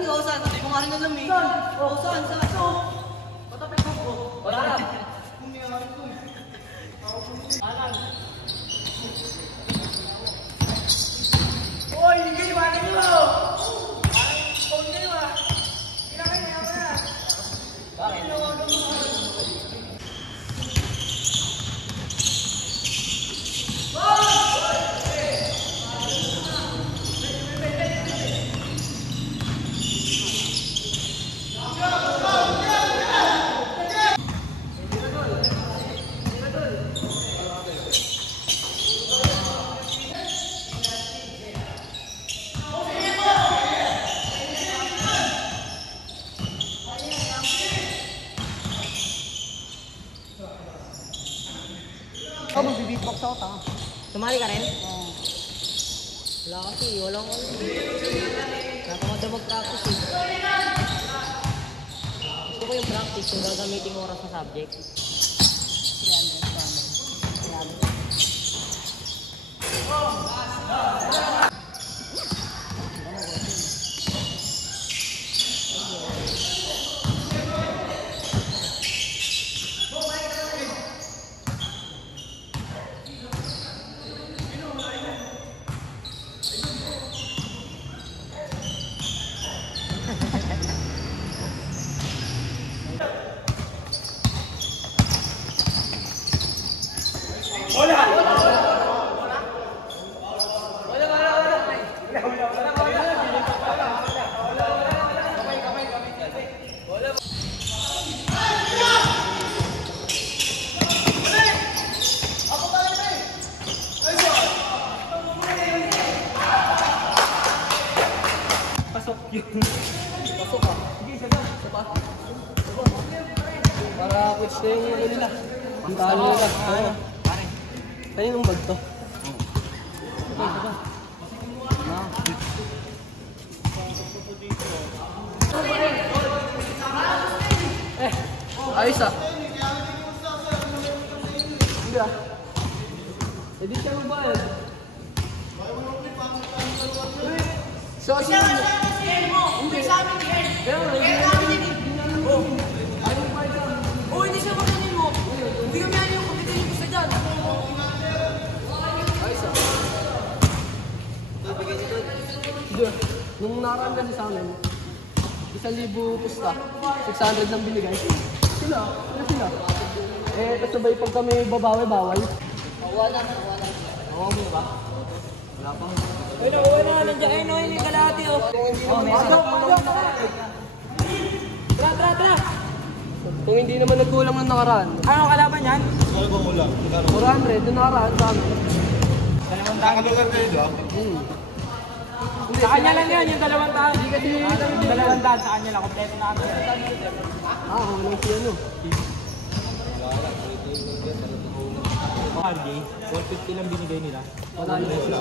Saan yung saan? Hindi mo nga rin alam eh. Saan? Patapit mo. Wala na. Oy, hindi ba nyo? Ikaw mag-beatbox ako, tanga. Sumali ka rin? Oo. Wala kasi, walang ano. Nakamada mag-practice eh. Gusto ko yung practice, yung gagamitin oras sa subject. 300. Pasok ka. Sige, isa pa. Para quits na yung ulo nila. Ang talo nila. Kaya yung bag to. Ayos ah. Hindi ah. Hindi siya magbayad. So, siya mo. Hindi sa amin yan. Kaya namin yan. Oh, hindi siya maganin mo. Hindi kami yan yung kumitin yung gusto dyan. Ayos ah. Bigay nito. Hindi. Nung nakaraan kasi sa amin, 1,000 pusta. 600 lang binigay. Sila. Eh, kasabay pag kami babawi-bawal. Wala. Oo, mo ba? Wala pa. Wala, nandiyan. Ay, no, hindi kalahati, oh. Tra. Kung hindi naman nagkulang ng nakaraan. Ano kalaban yan? Ano bang ulang? 400, yung nakaraan sa amin. Nakalugar kayo doon? Sa kanya lang yan, yung 200. Hindi kasi yung 200 sa kanya lang. Kompleto na kami. Walang si ano. RJ, 450 lang binigay nila. Wala nila sila.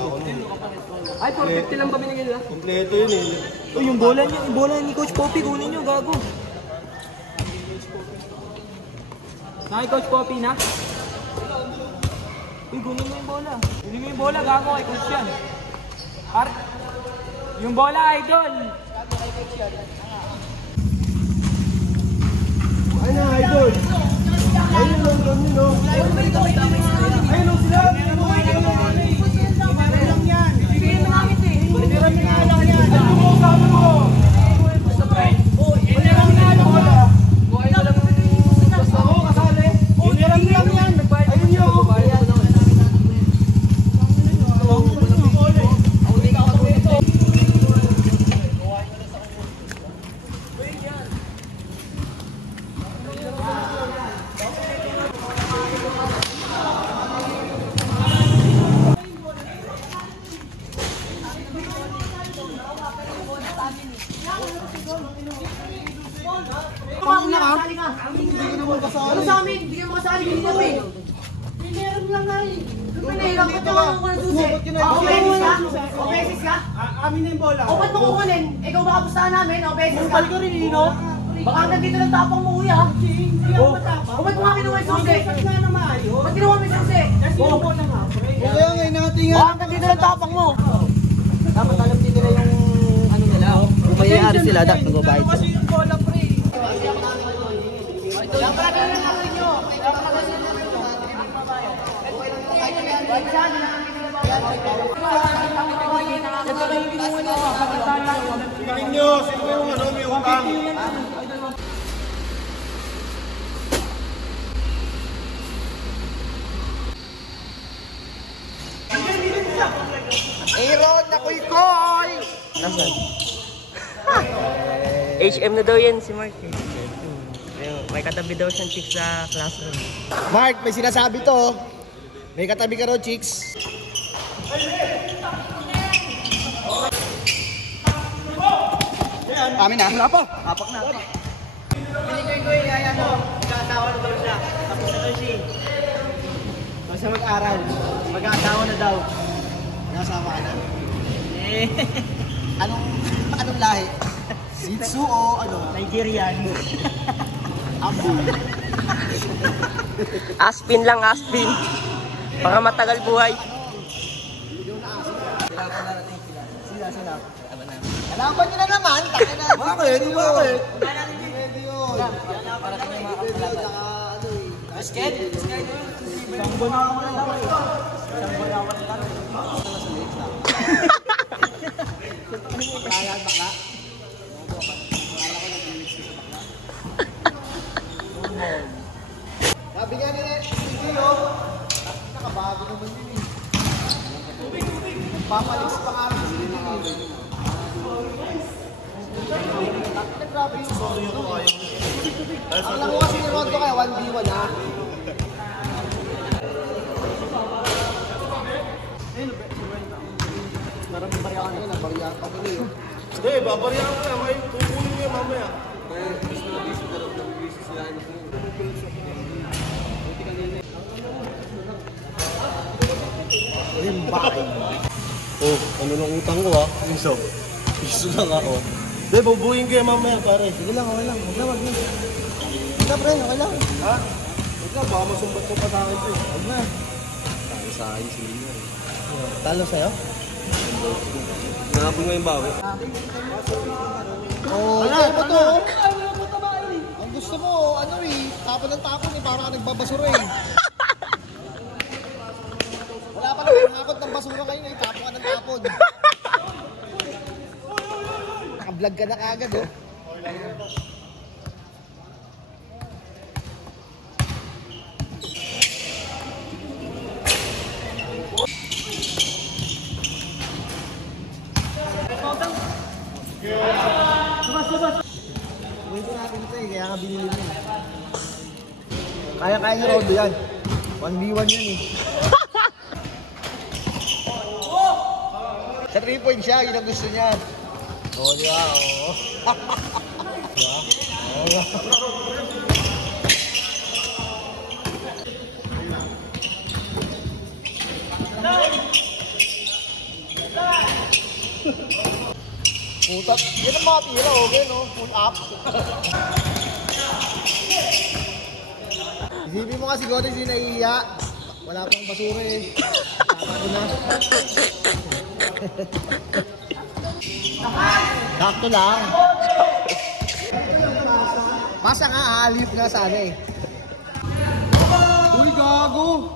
Ay, 450 lang ba binigay nila? Kompleto yun eh. Oh, yung bola ni Coach Poppy, kunin nyo, gago. Nakay Coach Poppy na? Uy, kunin mo yung bola. Kunin mo yung bola, gago kay Coach yan. Yung bola, idol. Ay na, idol! Ayun lang kami, no? Ayun lang sila! Bibigyan mo namin eh. Bibigyan mo lang yan. Ano mo, sabi mo? Basta ako, kasali. Iniram lang yan. Ayun yun. Ano sa amin? Hindi ka makasali din kami. Meron lang nga eh. Pinahiram ko ito ako ng susi. O beses ka? Amin na yung bola. O ba't mo kukunin? Ikaw baka pustahan namin? O beses ka? Bal ko rin, Nino. Baka nandito ng tapang mo kuya. O ba't mo nga kinuha yung susi? Ba't kinuha mo yung susi? Kaya ngayon natin nga. Baka nandito ng tapang mo. Dapat alam din nila yung ano nila. may-ari sila, dapat nagbabayad sila. Tingin nyo, sino yung ano, may utang? Aaron na kuy-koy! Nasaan? HM na daw yan si Mark. May katabi daw siyang chick sa classroom. Mark, may sinasabi to. May katabi ka raw, chicks. Amin na. Wala po. Apak na. Pinikoy-koy, ay ano, mag-aasawa na daw siya. Tapos na daw siya. Basta mag-aral. Mag-aasawa na daw. Mag-aasawa ka na? Eh. Anong lahi? Shih Tzu o ano? Nigerian. Abu. Aspin lang, Aspin. Para matagal buhay. Sila. Kalaban nyo na naman. Bakit? Bakit? Pwede yun. Basket? Isang buwan na ako na lang eh. Isang buwan na ako na lang eh. Kaya bakla? Sabi nga nila, hindi yun. Nakabago naman yun eh. Papalis pa nga rin sila yun eh. Grabe yun. Sorry ako kayo. Ang lang ko kasi ni Rondo kaya 1v1 ha. Maraming barya ka na yun. Barya ka na yun. Hindi, babaryahan ko na. May kukunin mo yan mamaya. Oh, ano nang utang ko ha? Piso. Piso lang ako. Hindi, bubuhin ko yan mamaya pare. Sige lang, okay lang. Huwag na. Huwag na, pre. Okay lang. Ha? Huwag na, baka masumbat mo pa sa akin to. Huwag na. Talo sa akin si Lina rin. Talo sa'yo? Nakapin mo yung bawi. Oo, ano ba to? Ang gusto mo, ano eh, tapon ng tapon eh, parang ka nagbabasura eh. Wala pa naman nakakot ng basura ngayon eh, tapon ka ng tapon. Naka-vlog ka na kagad oh. Pwede natin ito eh, kaya nga binili mo eh. Kaya ni Rondo yan. 1v1 yan eh. Sa 3 point siya, yun ang gusto niya. Oo, di ba? Oo. Di ba? Putak. Yan ang mga tira, okay no? Full up. Isipin mo nga siguro hindi naiiya. Wala pang basura eh. Tama ko na. Sakto lang. Basta nga, aalip nga sana eh. Uy, gago!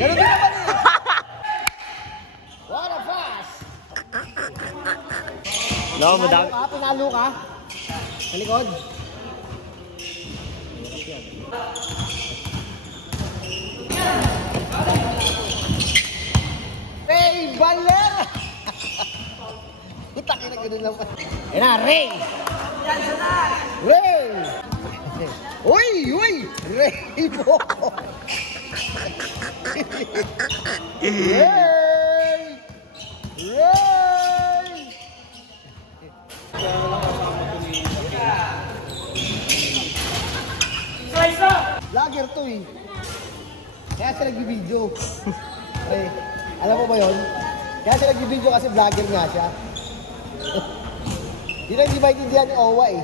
Ganun din naman eh. What a pass! No, madami. Pinalo ka? Sa likod? Ray Valera! Putak na gano'n lang pa. Yan na, Ray! Ray! Uy! Uy! Ray Boko! Ray! Ray! Vlogger to eh. Kaya siya nag-video. Okay. Alam mo ba yun? Kaya siya nag-video kasi vlogger nga siya. Yun ang di maintindihan ni Owa eh.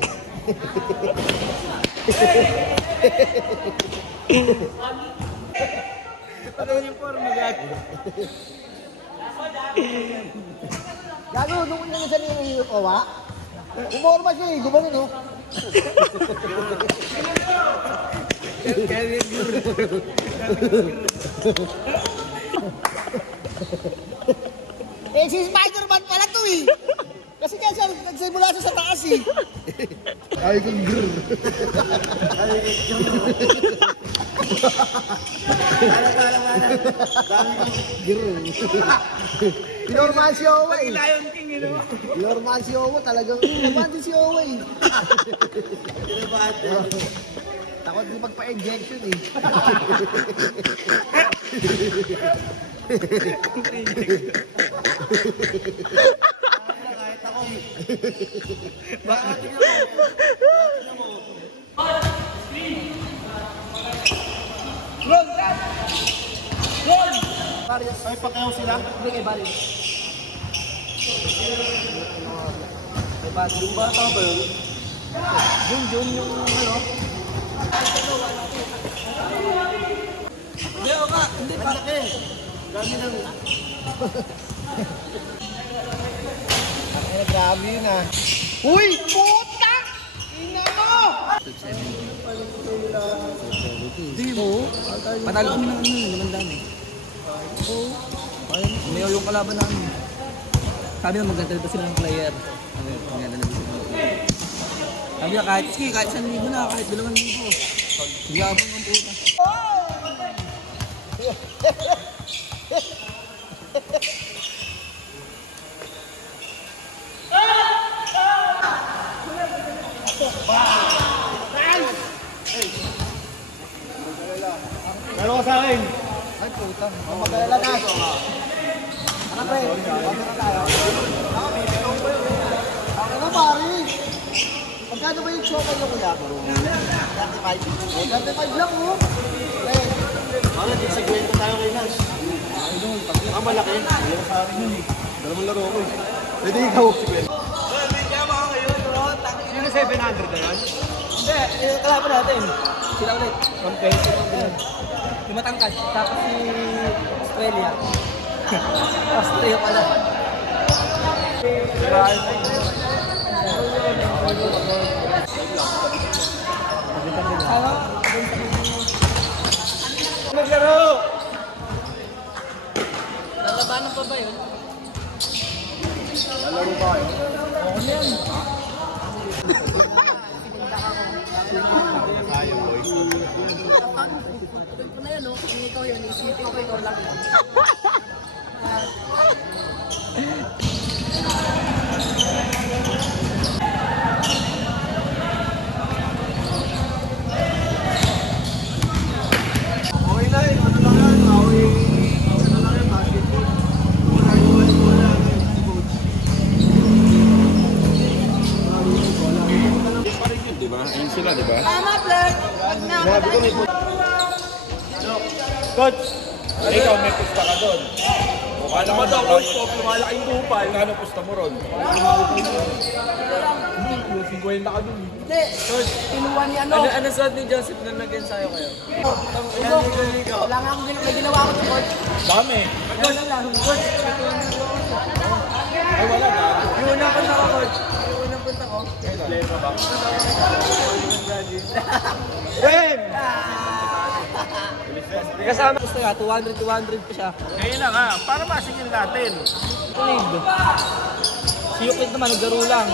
Ano yung forma gag? Gago, nung una na siya niyong owa. Umorma siya eh, gumano no? Eh, si Spider-Man pala to eh. Kasi kaya siya nagsimula siya sa taas eh. Ay, kong grrr. Normal si Owa eh. Lion King, you know? Normal si Owa talagang. Naman din si Owa eh. Takot di magpa-injection eh. Ay, pakayaw sila. Hindi kay Bali. Kay Bali. Yung bata ba yun? Jun, yung ano? Hindi ako ka. Hindi pa. Gami lang. Ay, grabe yun ah. Uy! Puta! Ina mo! Hindi mo. Panalo kami ng ano, limandaan eh. Oo. Umayaw yung kalaban namin. Sabi na maganda ba sila ng player. Ano yun, maganda na ba sila ng player. Sabi na kahit 1,000 na, kahit 2,000. Yabang ang puta. Meron ka sa akin. Ay, puta. Magalala na. Ano ba eh? Pagkano tayo? Ano pare? Magkano ba yung chocolate mo kuya? 35. 35 lang oh. Eh. Ano, tig-segwento tayo kay Nash. Malaki. Meron sa akin yun eh. Dalawang laro ko eh. Pwede ikaw. Yun na 700 na yan? Hindi, kalaban natin. Sila ulit. Yung matangkad, tapos si Australia. Australia pala. Naglaro! Lalabanan pa ba yun? Lalaro pa kayo. Ito na yan, oh. Kung ikaw yun, isipin ko ikaw lang yun. Okay na eh. Ano lang yan? Away na lang yan. Basketball. Wala. Diba? Ayun sila, diba? Tama, Flirt! Wag na ako Grabe ko may Coach, ikaw may pusta ka doon. Mukha naman daw, coach, kung lumalaking tupal. Kano pusta mo ron? 50 ka doon. Hindi, kinuha ni ano. Ano suot ni Joseph na nag-ensayo kayo? Wala nga akong may ginawa ko sa coach. Dami. Wala lang. Coach, Ay, wala na. Yung unang punta ko, coach. Yung unang punta ko. Problema ba? Wem! kasama ko siya, 200 pa siya. Ngayon na nga, para masingin natin. Tulid. Si Yukit naman, naglaro lang.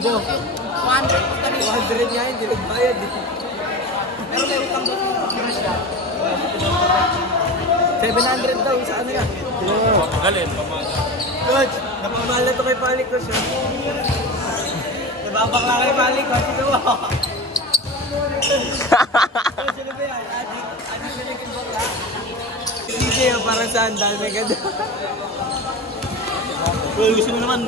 Bobo. 200 nga yun, di nagbayad eh. Pero may utang doon yung siya. 700 daw sa kanila. Galing. Coach, napamahal na ito kay Palik ko siya. Nababakla kay Palik ko, sino mo? Sino ba yan? Adik na naging bakla. DJ yung parang sandal, may ganda. Pero gusto mo naman.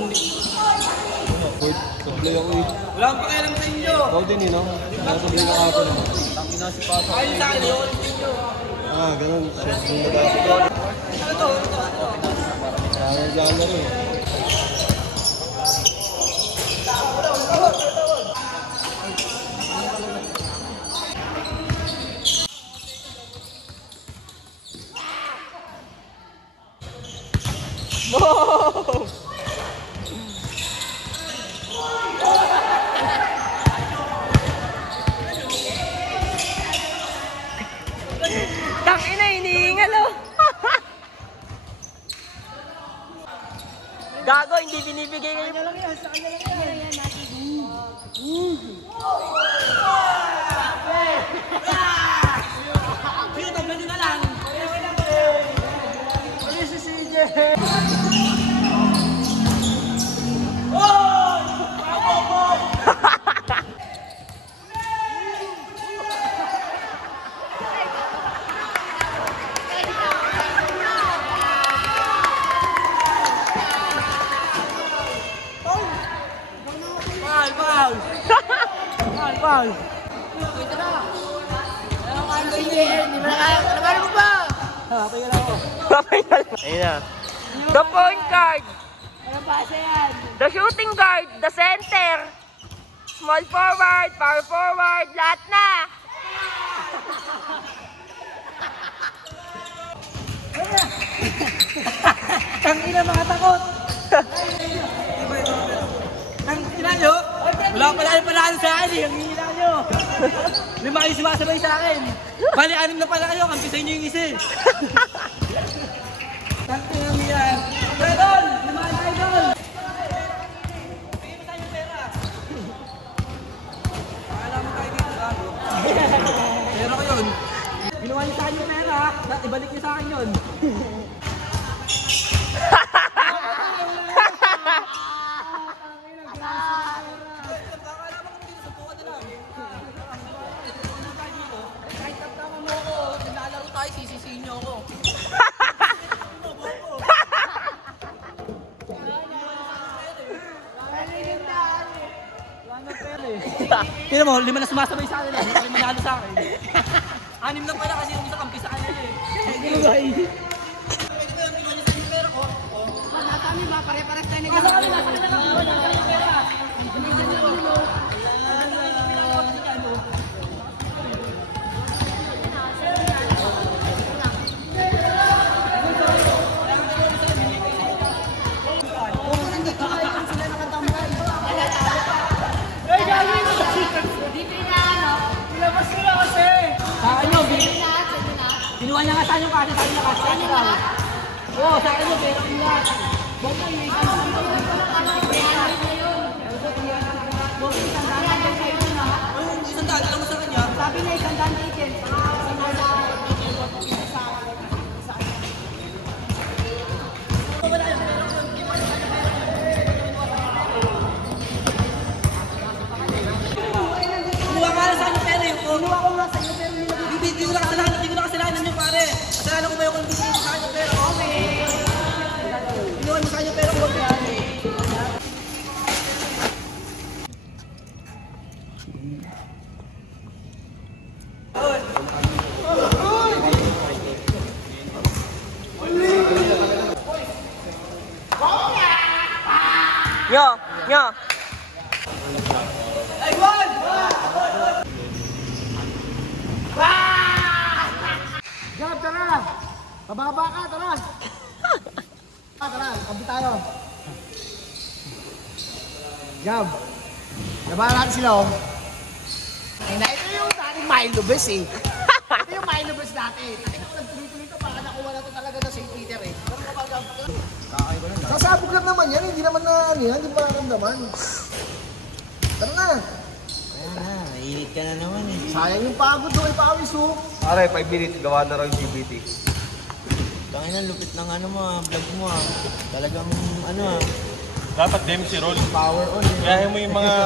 Sablay ako eh. Wala akong pakialam sa inyo. Ikaw din eh, no? Sablay ka ako. Tangin na si Papa. Ayun sa akin, ayoko sa inyo. Ah, ganun. Sablay na kasi ko. Ano to? Parang dyan na rin. Boom! Tangina, hinihingal oh. Gago, hindi binibigay kayo. Paul. Ayun na. The point guard. The shooting guard. The center. Small forward, power forward, lahat na. Tangina mga takot. Tangina nyo. Wala pala yung panalo sa akin eh. Ang hihila nyo. Lima kayo sumasabay sa akin. Bali, 6 na pala kayo. Kampi sa inyo yung isa eh. Tangina nyo yan. Idol! Limaan tayo idol! Bigyan mo tayo yung pera. Pakala mo tayo dito gago. Pera ko yun. Ginawa niyo sa akin yung pera. Ibalik niyo sa akin yun. Sisisihin niyo ako. Tignan mo, 5 na sumasabay sa akin eh. Hindi kayo manalo sa akin. 6 na pala kasi yung isa kampi sa kanila eh. Kami ba? Pare-pares tayo nag-aaral. Kinuha niya nga sa inyo kasi, sabi niya kasi sa inyo daw. Oo, sa inyo, pero yung lahat. Isang daan, alam mo sa kanya? Sabi niya isang daan chicken. Kinuha ka lang sa inyo pera yung kinuha ko nga sa inyo pero hindi ko na kasalanan nyo pare. Kasalanan ko ba yung kung hindi ko sa inyo pera? Okay. Kinuha mo sa inyo pera ko pera. Nyo. Gab, tara! Pababa ka, tara! Tara, kampi tayo. Gab, labanan natin sila oh. Ay, na, ito yung dating Milo Best eh. Ito yung Milo Best natin. Ito nagtuloy-tuloy ito para nakuha na ito talaga na St. Peter eh. Sasabog lang naman yan, hindi naman na ano yan, hindi mararamdaman. Tara na! Mainit ka na naman eh. Sayang yung pagod doon, pawis oh. Pare, 5 minutes, gawa na raw yung GBT. Tangina, lupit ng ano mo vlog mo Talagang ano Dapat Dempsey roll. power on. Kaya mo yung mga